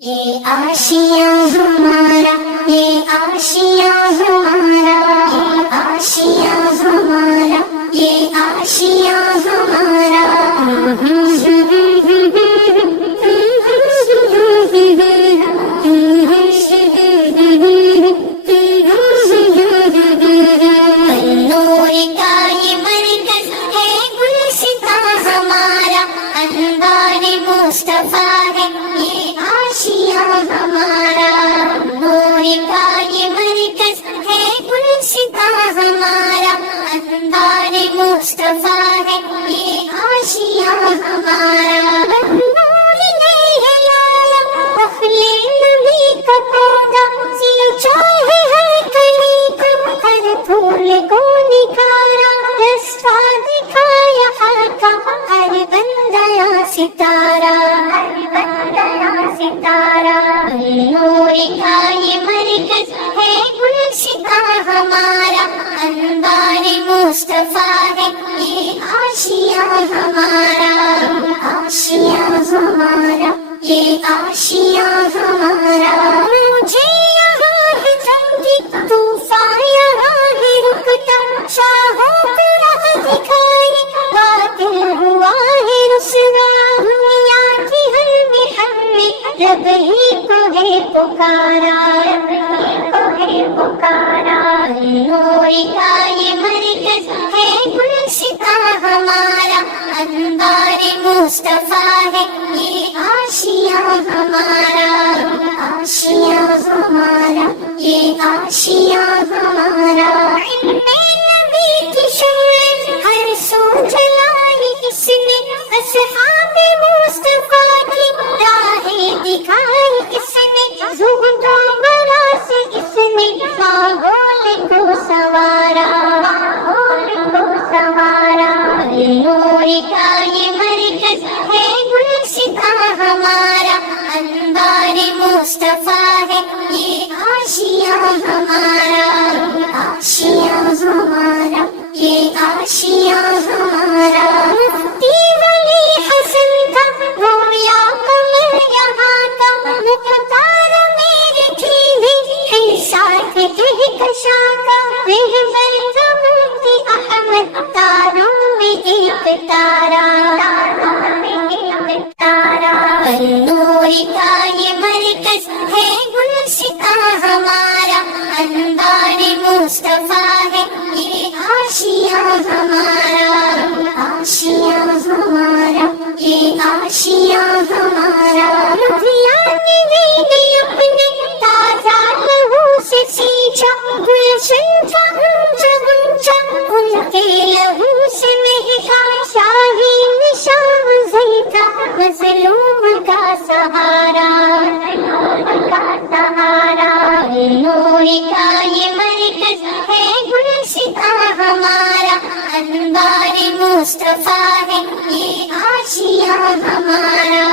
یہ آشیاں ہمارا، یہ آشیاں ہمارا، یہ آشیاں ہمارا، یہ آشیاں ہمارا۔ نور کا یہ مرکز ہے گلستاں ہمارا، انوار مصطفیٰ ہے یہ آشیاں ہمارا۔ نور کا یہ مرکز ہے گلستاں ہمارا، انوار مصطفیٰ ہے یہ آشیاں ہمارا۔ نور نہیں لایا اہل نبی کا پودا، چاہے ہر کلی کو ہر پھول کو نکھارا، رستہ دکھایا حق کا ہر بندہ یا ستارہ، ہر بندہ یا ستارہ۔ نور کا یہ مرکز ہے گلستاں ہمارا، انوار مصطفیٰ ہے یہ آشیاں ہمارا۔ آشیاں ہمارا، یہ آشیاں ہمارا۔ مجھے یہاں ہے جنگی طوفان، یہاں ہے رکتا، شاہوں کو راہ دکھائی، باطل ہوا ہے رسوا، دنیا کی ہر محن میں رب ہی کو ہے پکارا، رب ہی کو ہے پکارا۔ نور کا یہ مرکز ہے گلستاں ہمارا، انوار مصطفیٰ ہے یہ آشیاں ہمارا۔ آشیاں ہمارا، یہ آشیاں ہمارا۔ علم نبی کی شمع ہر سو جلائی اس نے، اصحاب مصطفیٰ کی راہیں دکھائی اس نے، زہد و برا سے اس نے ماحول کو سنوارا، ماحول کو سنوارا۔ نور کا یہ مرکز ہے گلستاں ہمارا، انوار مصطفیٰ ہے یہ آشیاں ہمارا۔ آشیاں ہمارا، یہ آشیاں ہمارا۔ مفتی ولی حسن کا رویا کمر یہاں کا، مختار میرے تھی بھی ساتھ کہکشاں کا، رہبر مفتی احمد تاروں میں ایک تارا، تاروں میں ایک تارا۔ نور کا یہ مرکز ہے گلستاں ہمارا، انوار مصطفیٰ ہے یہ آشیاں ہمارا۔ آشیاں ہمارا، یہ آشیاں ہمارا۔ لدھیانے نے اپنے تازہ لہو سے سینچا، گلشن کا اونچا گنچا ان کے لہو سے مہکا، شاہی نشان زیتا مظلوم کا سہارا، مظلوم کا سہارا۔ نور کا یہ مرکز ہے گلستاں ہمارا، انوار مصطفیٰ ہے یہ آشیاں ہمارا۔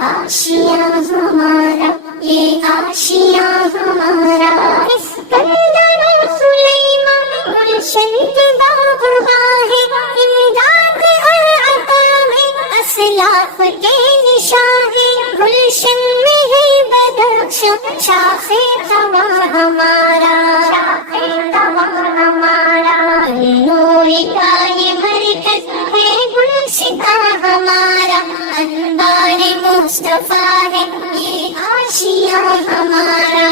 آشیاں ہمارا، یہ آشیاں ہمارا۔ اسکندر و سلیمان گلشن کے باغباں ہے، امداد اور عطا میں اسلاف کے نشاں ہے، گلشن میں ہے بدخش شاخ تواں ہمارا، شاخ تواں ہمارا۔ نور کا یہ مرکز ہے گلستاں ہمارا، انوار مصطفیٰ ہے یہ آشیاں ہمارا۔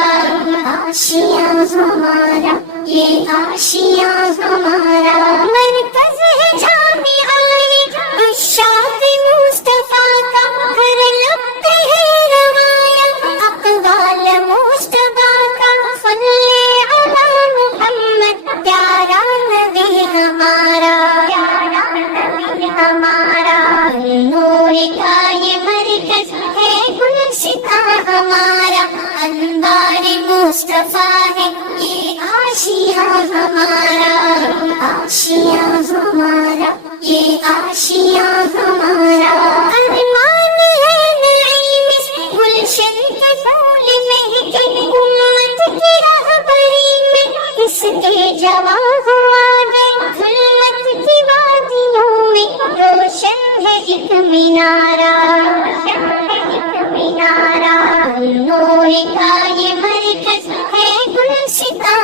آشیاں ہمارا، یہ آشیاں ہمارا۔ مرکز ہے جامعہ عشاق مصطفیٰ کا، ہر لب ہے روایت اقوال مصطفیٰ کا، صلی علی محمد پیارا نبی ہمارا، پیارا نبی ہمارا۔ نور کا یہ مرکز ہے گلستاں ہمارا، انوار مصطفیٰ ہے یہ آشیاں ہمارا۔ آشیاں ہمارا، یہ آشیاں ہمارا۔ ارمان ہے نعیم اس گلشن کے پھول مہکے، امت کی رہبری میں اس کے جواں ہوا ہے، ظلمت کی وادیوں میں روشن ہے ایک مینارہ، روشن ہے ایک مینارہ۔ نور کا یہ مرکز ہے گلشتہ